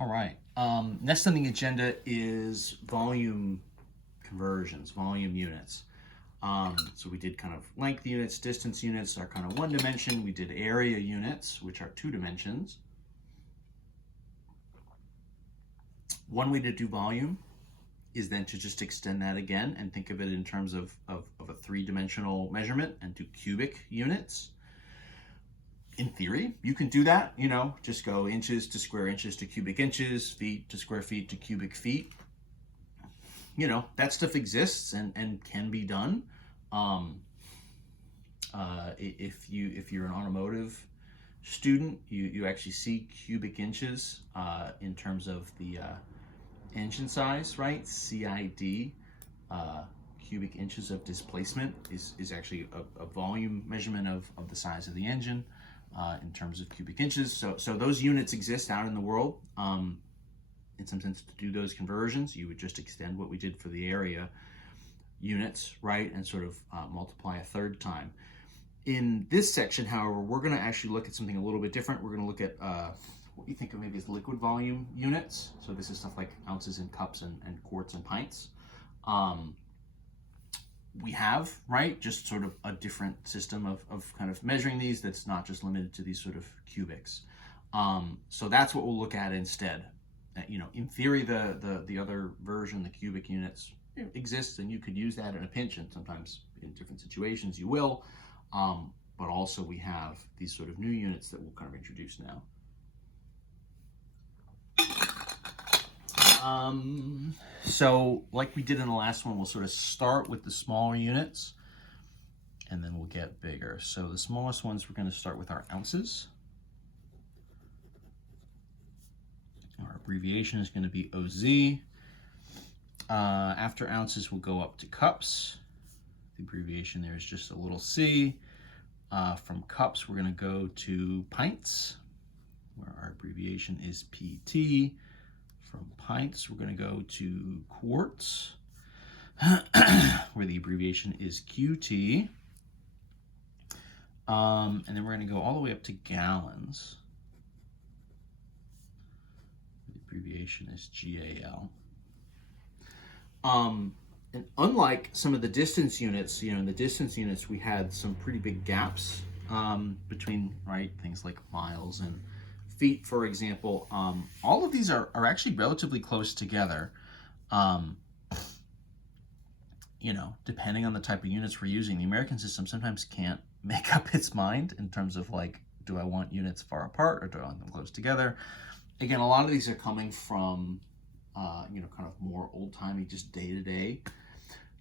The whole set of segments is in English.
All right. Next on the agenda is volume conversions, volume units. So we did kind of length units, distance units are kind of one dimension. We did area units, which are two dimensions. One way to do volume is then to just extend that again and think of it in terms of a three-dimensional measurement and do cubic units. In theory, you can do that, just go inches to square inches to cubic inches, feet to square feet to cubic feet. That stuff exists and can be done. If you're an automotive student, you actually see cubic inches in terms of the engine size, right? CID, cubic inches of displacement is actually a volume measurement of the size of the engine in terms of cubic inches. So those units exist out in the world. In some sense, to do those conversions, you would just extend what we did for the area units, right? And sort of multiply a third time. In this section, however, we're going to actually look at something a little bit different. We're going to look at what you think of maybe as liquid volume units. So this is stuff like ounces and cups and quarts and pints. We have, right, just sort of a different system of kind of measuring these that's not just limited to these sort of cubics. So that's what we'll look at instead. In theory, the other version, the cubic units, exists, and you could use that in a pinch, and sometimes in different situations you will. But also we have these sort of new units that we'll kind of introduce now. So like we did in the last one, we'll sort of start with the smaller units and then we'll get bigger. So the smallest ones, we're going to start with our ounces. Our abbreviation is going to be OZ. After ounces, we'll go up to cups. The abbreviation there is just a little c. From cups, we're going to go to pints, where our abbreviation is PT. From pints, we're going to go to quarts, where the abbreviation is QT. And then we're going to go all the way up to gallons. The abbreviation is GAL. And unlike some of the distance units, in the distance units, we had some pretty big gaps between, right, things like miles and feet, for example. All of these are actually relatively close together. Depending on the type of units we're using, the American system sometimes can't make up its mind in terms of like, do I want units far apart or do I want them close together? Again, a lot of these are coming from kind of more old-timey, just day-to-day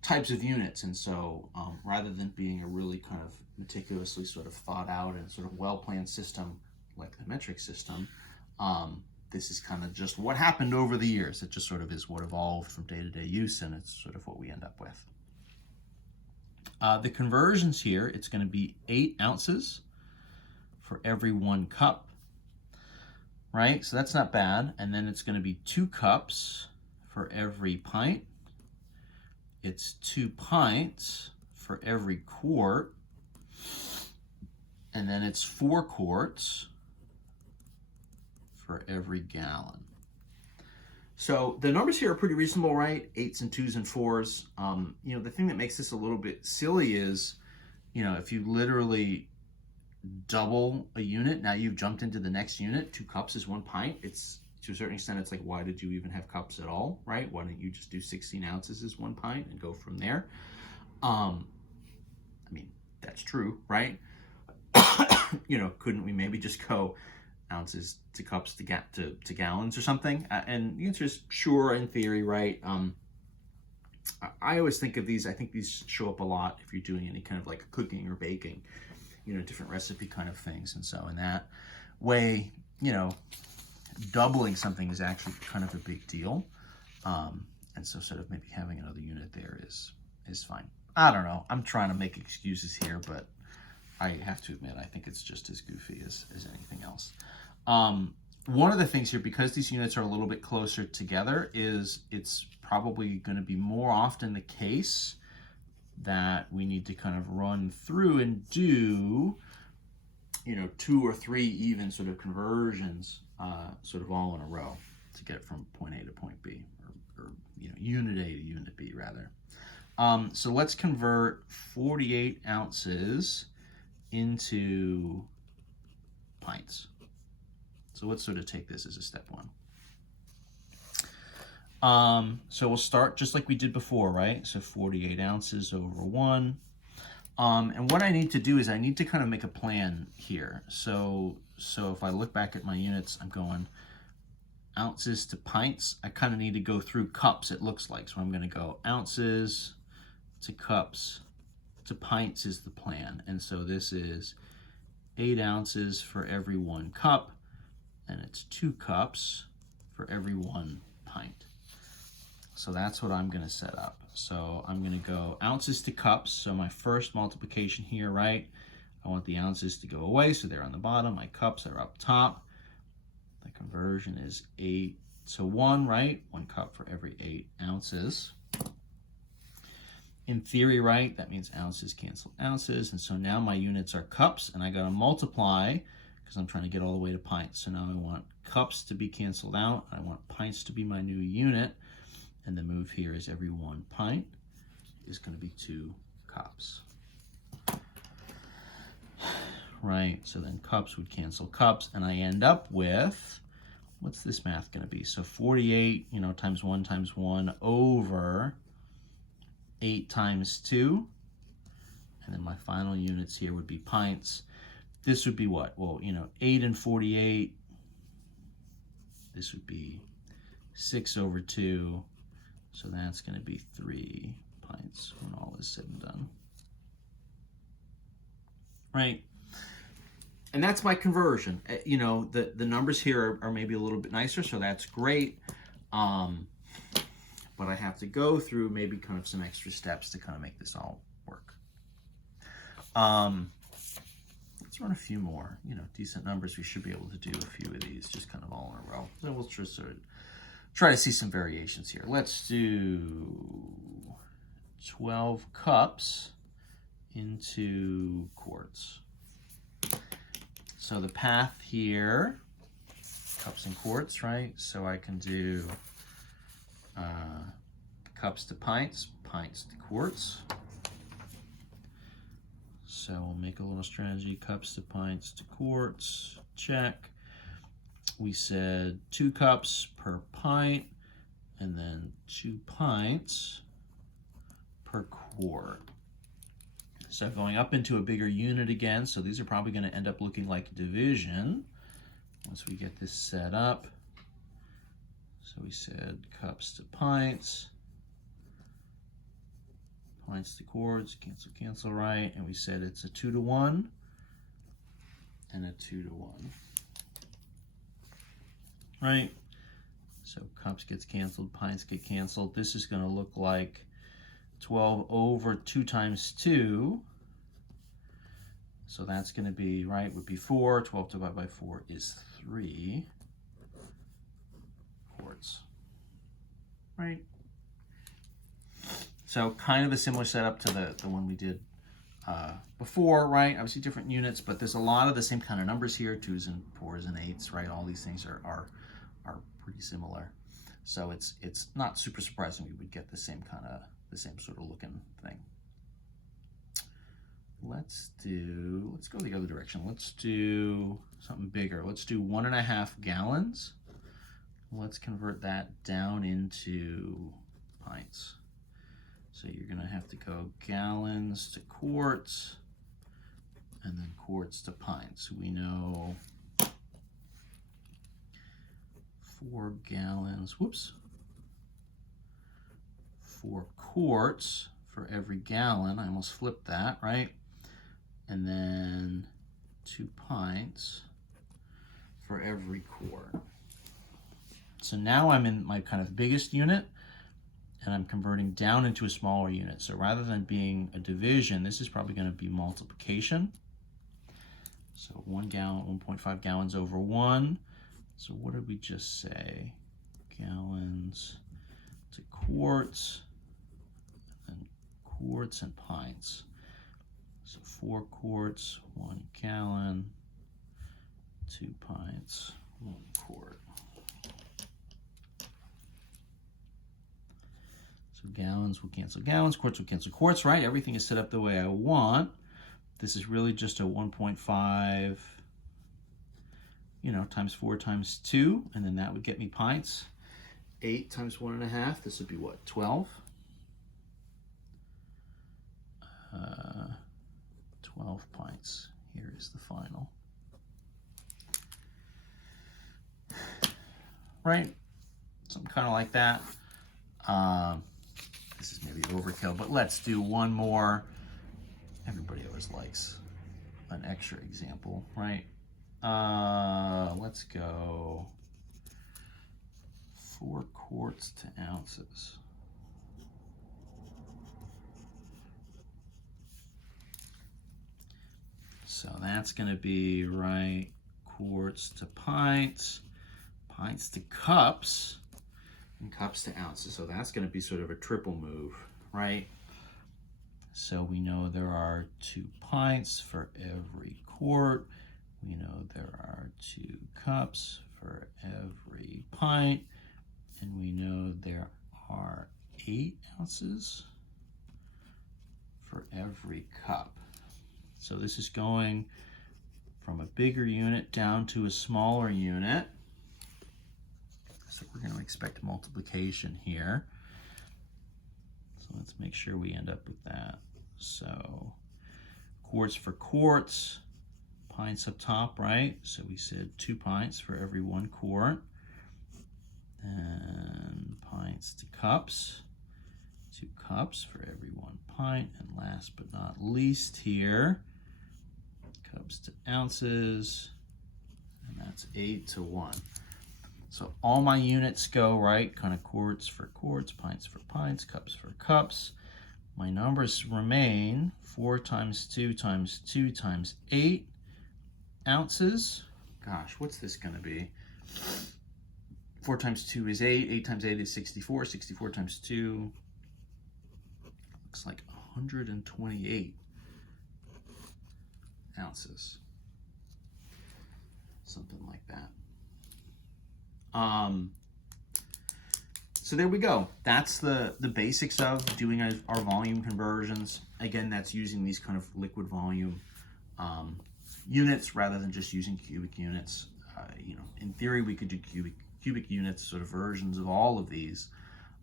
types of units. And so rather than being a really kind of meticulously sort of thought out and sort of well-planned system like the metric system, this is kind of just what happened over the years. It just sort of is what evolved from day-to-day use, and it's sort of what we end up with. The conversions here, it's going to be 8 ounces for every 1 cup. Right, so that's not bad. And then it's going to be 2 cups for every pint. It's 2 pints for every quart. And then it's 4 quarts for every gallon. So the numbers here are pretty reasonable, right? 8s and 2s and 4s. The thing that makes this a little bit silly is, if you literally double a unit, now you've jumped into the next unit. 2 cups is 1 pint. It's, to a certain extent, it's like, why did you even have cups at all, right? Why don't you just do 16 ounces as 1 pint and go from there? That's true, right? Couldn't we maybe just go ounces to cups to gallons or something? And the answer is sure, in theory, right? I always think of these, I think these show up a lot if you're doing any kind of like cooking or baking, different recipe kind of things. And so in that way, doubling something is actually kind of a big deal. And so sort of maybe having another unit there is fine. I don't know. I'm trying to make excuses here, but I have to admit, I think it's just as goofy as anything else. One of the things here, because these units are a little bit closer together, is it's probably going to be more often the case that we need to kind of run through and do, 2 or 3 even sort of conversions sort of all in a row. to get from point A to point B, or unit A to unit B rather. So let's convert 48 ounces into pints. So let's sort of take this as a step one. So we'll start just like we did before, right? So 48 ounces over 1. And what I need to do is I need to kind of make a plan here. So if I look back at my units, I'm going ounces to pints. I kind of need to go through cups, it looks like. So I'm going to go ounces to cups to pints is the plan. And so this is 8 ounces for every 1 cup, and it's 2 cups for every 1 pint. So that's what I'm going to set up. So I'm going to go ounces to cups. So my first multiplication here, right? I want the ounces to go away, so they're on the bottom. My cups are up top. The conversion is 8 to 1, right? 1 cup for every 8 ounces. In theory, right, that means ounces cancel ounces. And so now my units are cups, and I got to multiply because I'm trying to get all the way to pints. So now I want cups to be canceled out. I want pints to be my new unit. And the move here is every 1 pint is going to be 2 cups. Right, so then cups would cancel cups, and I end up with, what's this math going to be? So 48, times 1 over 8 times 2. And then my final units here would be pints. This would be what? Well, 8 and 48. This would be 6 over 2. So that's going to be 3 pints when all is said and done. Right? And that's my conversion. The numbers here are maybe a little bit nicer, so that's great. But I have to go through maybe kind of some extra steps to kind of make this all work. Let's run a few more, decent numbers. We should be able to do a few of these just kind of all in a row. So we'll just sort of try to see some variations here. Let's do 12 cups into quarts. So the path here, cups and quarts, right? So I can do cups to pints, pints to quarts. So we'll make a little strategy, cups to pints to quarts, check. We said 2 cups per pint, and then 2 pints per quart. So going up into a bigger unit again, so these are probably going to end up looking like division once we get this set up. So we said cups to pints, pints to quarts, cancel, cancel, right? And we said it's a 2 to 1 and a 2 to 1. Right? So cups gets canceled, pints get canceled. This is going to look like 12 over 2 times 2. So that's going to be, right, would be 4. 12 divided by 4 is 3 quarts. Right? So kind of a similar setup to the one we did before, right? Obviously different units, but there's a lot of the same kind of numbers here, 2s and 4s and 8s, right? All these things are pretty similar. So it's not super surprising we would get the same sort of looking thing. Let's go the other direction. Let's do something bigger. Let's do 1.5 gallons. Let's convert that down into pints. So you're gonna have to go gallons to quarts, and then quarts to pints. We know 4 gallons, 4 quarts for every gallon. I almost flipped that, right? And then 2 pints for every quart. So now I'm in my kind of biggest unit, and I'm converting down into a smaller unit. So rather than being a division, this is probably going to be multiplication. So 1 gallon, 1.5 gallons over 1. So what did we just say? Gallons to quarts, and quarts and pints. So 4 quarts, 1 gallon, 2 pints, 1 quart. So gallons will cancel gallons, quarts will cancel quarts, right? Everything is set up the way I want. This is really just a 1.5, you know, times 4 times 2, and then that would get me pints. 8 times 1.5, this would be what, 12? 12 pints. Here is the final. Right? Something kind of like that. This is maybe overkill, but let's do one more. Everybody always likes an extra example, right? Let's go 4 quarts to ounces. So that's going to be, right, quarts to pints, pints to cups, and cups to ounces. So that's going to be sort of a triple move, right? So we know there are 2 pints for every quart. We know there are 2 cups for every pint. And we know there are 8 ounces for every cup. So this is going from a bigger unit down to a smaller unit. So we're going to expect multiplication here. So let's make sure we end up with that. So quarts for quarts, pints up top, right? So we said 2 pints for every 1 quart. And pints to cups, 2 cups for every 1 pint. And last but not least here, cups to ounces, and that's 8 to 1. So all my units go, right, kind of quarts for quarts, pints for pints, cups for cups. My numbers remain 4 times 2 times 2 times 8 ounces. Gosh, what's this going to be? 4 times 2 is 8. 8 times 8 is 64. 64 times 2 looks like 128 ounces. Something like that. So there we go. That's the basics of doing our volume conversions. Again, that's using these kind of liquid volume units rather than just using cubic units. You know, in theory, we could do cubic units, sort of versions of all of these.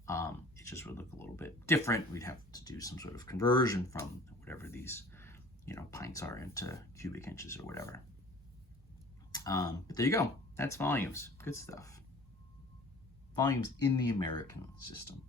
It just would look a little bit different. We'd have to do some sort of conversion from whatever these, you know, pints are into cubic inches or whatever. But there you go. That's volumes. Good stuff. Volumes in the American system.